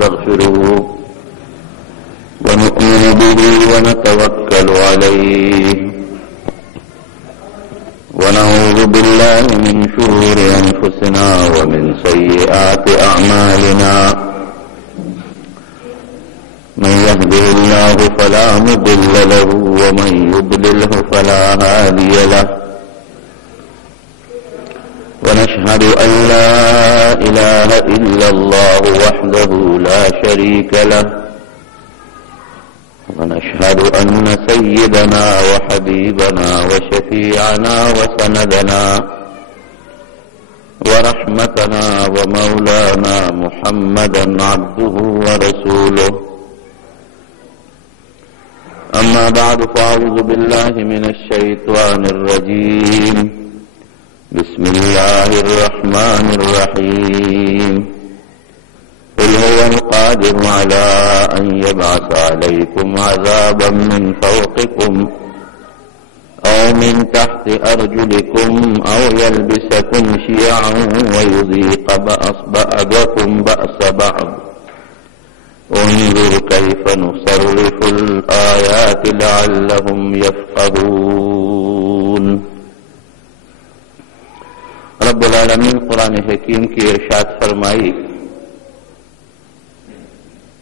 ونستغفره ونؤمن به ونتوكل عليه ونعوذ بالله من شرور أنفسنا ومن سيئات أعمالنا من يهده الله فلا مضل له ومن يضلله فلا هادي له ونشهد أن لا إله إلا الله وحده لا شريك له ونشهد أن سيدنا وحبيبنا وشفيعنا وسندنا ورحمتنا ومولانا محمدا عبده ورسوله أما بعد فأعوذ بالله من الشيطان الرجيم بسم الله الرحمن الرحيم قل هو القادر على أن يبعث عليكم عذابا من فوقكم أو من تحت أرجلكم أو يلبسكم شيعا ويذيق بعضكم بأس بعض انظر كيف نصرف الآيات لعلهم يفقهون. رب العالمین قرآن حکیم کی ارشاد فرمائی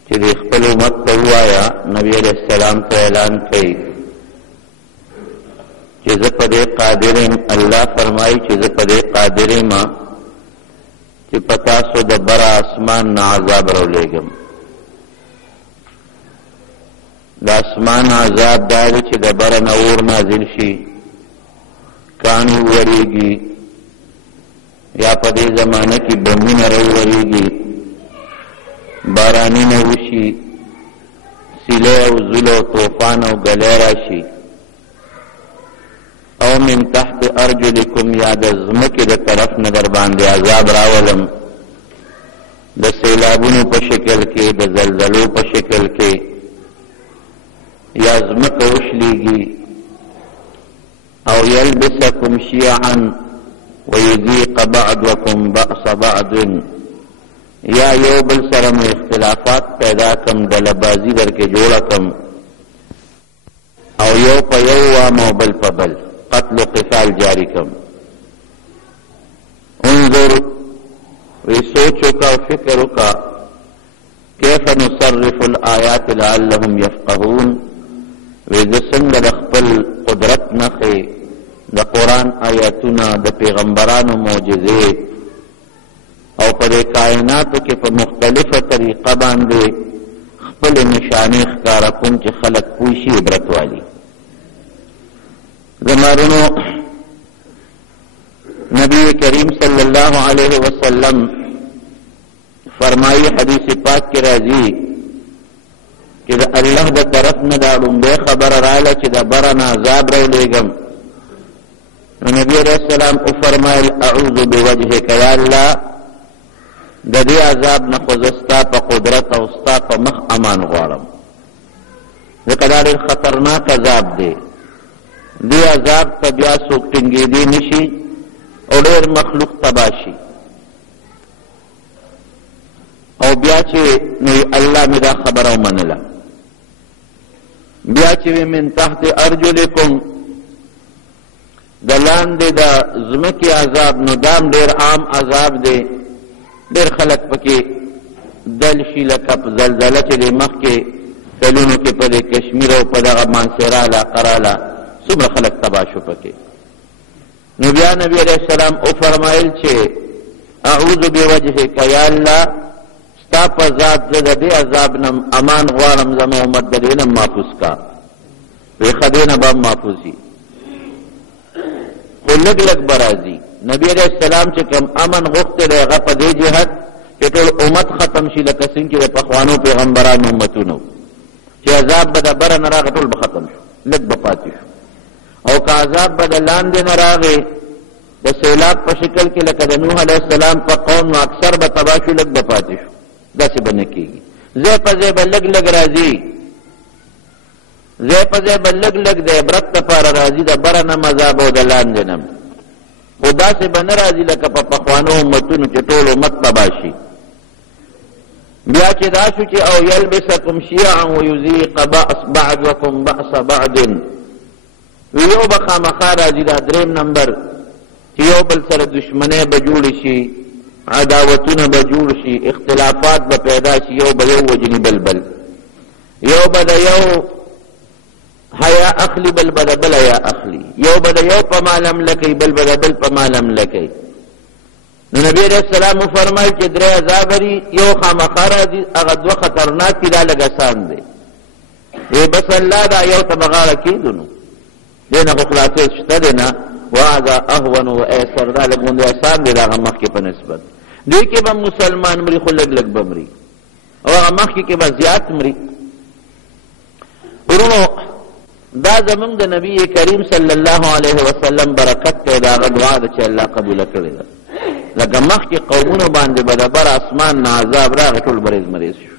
چې د خپل امت ته ووایا، نبی علیہ السلام ته اعلان کړي چې زه په دې قادر یم. الله فرمایي چې زه په دې قادر یم چې په تاسو د بره اسمان نه عذاب راولېږم. د اسمان عذاب دا دی چې د بره نه اور نازل شي، کاڼي وورېږي، یا په دې زمانه کې بمونه راوورېږي، بارانونه وشي، سیلې او زلو طوفان او ګلی راشي. او من تحت ارجلکم، یا د ځمکې د طرف نه در باندې عذاب راولم، د سیلابونو په شکل کې، د زلزلو په شکل کې، یا ځمکه وشلیږي. او یلبسکم شیعا ویذیق بعضکم بأس بعض، یا یو بل سره مو اختلافات پیدا کم، ډله‌بازي در کې جوړه کم، او یو په یو وام او بل په بل قتل و قتال جاری کم. انظر، وی سوچ وکا و فکر وکا، کیف نصرف الآیات لعلهم یفقهون. وی د څنګه د خپل قدرت نښې، د قرآن آیاتونه، د پیغمبرانو معجزې، او په دې کائناتو کې په مختلفه طریقه باندې خپل نشانې ښکاره کوم چې خلک پوه شي، عبرت والي. زمارونو نبی کریم صلی الله علیه وسلم فرمایي، حدیث پاک کې راځي چې د الله د طرف نه دا لومبۍ خبره راغله چې د بره نه عذاب راولېږم. نو نبی علیہ السلام او فرمایل، اعوذ بوجهک یا الله، د دې عذاب نه خو زه ستا په قدرت او ستا په مخ امان غواړم، ځکه دا ډېر خطرناک عذاب دی. دې عذاب ته بیا څوک ټینګېدی نشي او ډېر مخلوق تباه شي. او بیا چې نو الله مې دا خبره ومنله، بیا چې من تحت ارجلکم، د لاندې د ځمکې عذاب، نو دام ډېر عام عذاب دی. ډېر خلک پکې دل شي، لکه په زلزله چې د مخکې کلونو کې په دې کشمیر او په دغه مانسیرا علاقه راله، څومره خلک تباه شو پکې. نو بیا نبی علیہ السلام او فرمایل چې اعوذ بوجهک یا الله، ستا په ذات زه د دې عذاب نه امان غواړم، زما امت د دې نه محفوظ کا. وی ښه دې نه به محفوظ شي، خو لږ لږ به راځي. نبی علیہ السلام چې کوم امن غوښتی دی، هغه په دې جهت چې ټول امت ختم شي، لکه څنګه چې د پخوانو پیغمبرانو امتونو چې عذاب به د بره نه راغی، ټول به ختم شو، لږ به پاتې شو. او که عذاب به د لاندې نه راغی د سیلاب په شکل کې، لکه د نوح علیہ السلام په قوم نو اکثر به تباه شو، لږ به پاتې شو. داسې به نه کېږي، ځای په ځای به لږ لږ راځي، ځای په ځای به لږ لږ د عبرت لپاره راځي، د بره نه عذاب او د لاندې نه. خو داسې به نه راځي لکه په پخوانو امتونو چې ټول امت تباه شي. بیا چې دا شو چې او یلبسکم شیعا ویذیق بعضکم بأس بعض، یو به خامخا راځي دا دریم نمبر چې یو بل سره دشمنۍ به جوړ شي، عداوتونه به جوړ شي، اختلافات به پیدا شي، یو به یو وجني بل یو به د یو حیا اخلی بل به د بل حیا اخلی، یو به د یو په مالم لکی بل به د بل په مالم لکی. نو نبی علیہ السلام فرمایي چې درې عذاب لري، یو خامخا راځي هغه دوه خطرناک دي، دا لږ آسان دی. بس الله دا یو ته بغاړه کېږدو نو دې نه خو خلاصې شته دی نه، وهذا اهون و ایسر، دا لږ غوندې آسان دی د هغه مخکې په نسبت. دوی کې به مسلمان مري خو لږ به مري، او هغه مخکې کې به زیات مري. ورونو دا زمونږ د نبی کریم صلی الله علیه وسلم برکت دی، د هغه دعا ده چې الله قبوله کړې ده. لکه مخکې قومونو باندې به د بر اسمان نه عذاب راغی ټول بریز مریز شو،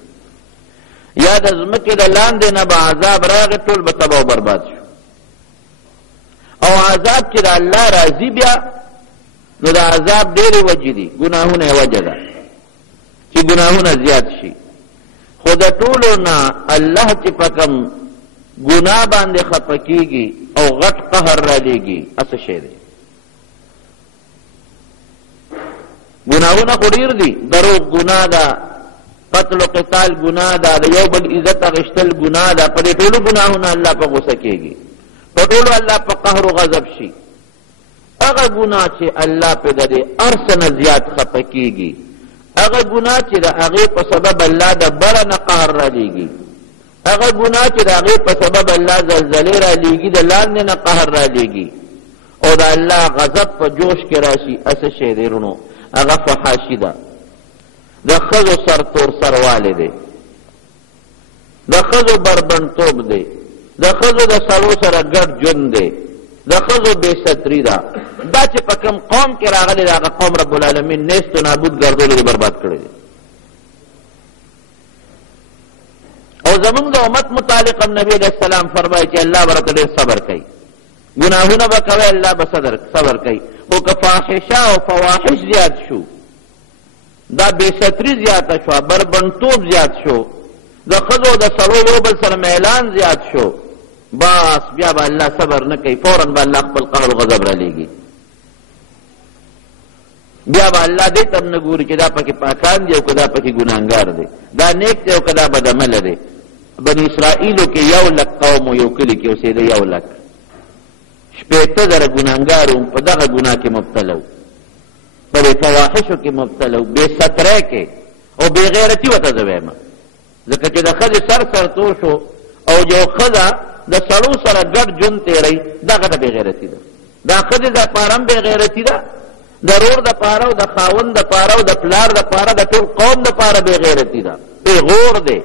یا د ځمکې د لاندې نه به عذاب راغی ټول به تباه و برباد شو. او عذاب چې د الله راځي بیا نو د عذاب ډېرې وجې دي، ګناهونه یې وجه ده چې ګناهونه زیات شي. خو د ټولو نه الله چې په کوم ګناه باندې خفه کېږي او غټ قهر را لیږي څه شی دی؟ ګناهونه خو ډېر دي، دروغ ګناه ده، قتل و قتال ګناه ده، د یو بل عزت اخیستل ګناه ده. په دې ټولو ګناهونه الله په غوسه کېږي، په ټولو الله په قهر و غضب شي. هغه ګناه چې الله په د دې هر څه نه زیات خفه کېږي، هغه ګناه چې د هغې په سبب الله د بره نه قهر را لیږي، هغه ګناه چې د هغې په سبب الله زلزلې را لیږي، د لاندې نه قهر را لیږي او د الله غضب په جوش کې راشي، څه شی دی رونو؟ هغه فحاشي ده، د ښځو سرتور سروالی دی، د ښځو بربنډتوب دی، د ښځو د سړو سره ګډ ژوند دی، د ښځو بې ستري ده. دا چې په کوم قوم کې راغلی دی هغه قوم رب العالمین نیست و نابود ګرځولو دی، برباد کړی دی. او زمونږ د امت متعلق هم نبی علیہ السلام فرمایي چې الله به راته ډېر صبر کوي، ګناهونه به کوئ الله به صبر کوي. خو که فاحشه او فواحش زیات شو، دا بې ستري زیاته شوه، بربنډتوب زیات شو، د ښځو د سړو یو بل سره میلان زیات شو، بس بیا به الله صبر نه کوي، فورا به الله خپل قهر و غضب را لیږي. بیا به الله دې ته هم نه ګوري چې دا پکې پاکان دي او که دا پکې ګناهګار دی، دا نیک دی او که دا بدعمله دی. بني اسرائیلو کې 1,00,000 قوم و یو کلي کې اوسېده، 1,00,000 شپېته زره ګناهګار وو په دغه ګناه کې مبتلا وو، په دې فواحشو کې مبتلا وو، بې سترۍ کې او بې غیرتي ورته زه وایم، ځکه چې د ښځې سر تور شو او یو ښځه د سړو سره ګډ ژوند تېروي، دغه د بې غیرتي ده. دا ښځې دپاره هم بې غیرتي ده، د رور دپاره او د خاوند دپاره او د پلار دپاره د ټول قوم دپاره بې غیرتي ده، پېغور دی.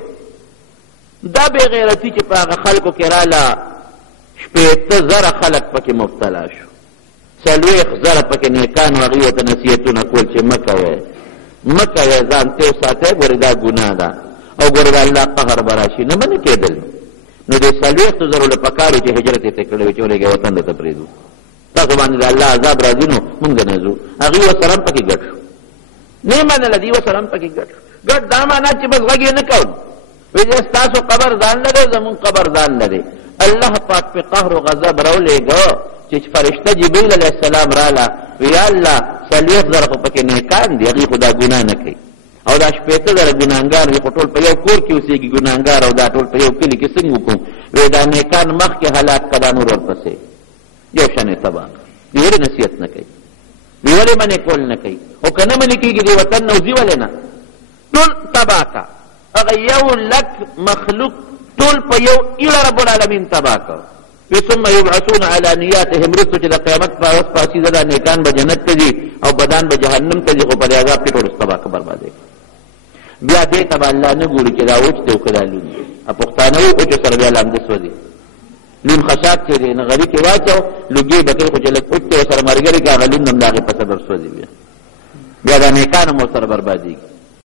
دا بې غیرتي چې په هغه خلکو کې راله 80,000 خلک پکې مبتلا شو، 40,000 پکې نیکان و هغوی ورته نصیحتونه کول چې مه کوئ مه کوئ، ځان ته وساتئ، ګورې دا ګناه ده او ګورې د الله قهر به راشي. نه به نه کېدل. نو د 40,000 له پکار و چې هجرت یې ته کړی وي چې ولېږئ وطن ته پرېږدو، تاسو باندې د الله عذاب راځي نو مونږ نه ځو. هغوی ورسره هم پکې ګډ شو، نه یې منله، دوی ورسره هم پکې ګډ شو. ګډ دا معنا چې بس غږ یې نه کوو، وایي ستاسو قبر ځان نه دی، زمونږ قبر ځان نه دی. الله پاک په قهر و غضب راولېږه چې فرشته جبریل علیه السلام راله، وی یا الله 40,000 خو پکې نیکان دي، هغوی خو دا ګناه نه کوي، او دا 80,000 ګناهګار دي، خو ټول په یو کور کې اوسېږي ګناهګار، او دا ټول په یو کلي کې څنګه وکړو؟ وی دا نیکان مخکې هلاک که دا نور ورپسې یو شان یې تباه کړه. دوی ولې نصیحت نه کوي؟ دوی ولې منې کول نه کوي؟ او که نه منې کېږي د وطن نه وځي ولې نه؟ ټول تباه که، هغه 1,00,000 مخلوق ټول په یو ایله رب العالمین تباه کړ. ثم یبعثون علی نیاتهم، رستو چې د قیامت په ورځ پاسېده دا نیکان به جنت ته ځي او بدان به جهنم ته ځي، خو په دې عذاب کې ټول تباه که بربادې کړه. بیا دې ته به الله نه ګوري چې دا اوچ دی او که دا لون دی. پښتانه وو اوچو سره بیا لامده سوځي، لون خشاک چې دی نغري کې واچو، لوګي به کوي، خو چې لږ اوچ دی ورسره ملګري کړي هغه لون هم د هغې په صبر سوځي، بیا دا نیکان هم ورسره بربادېږي.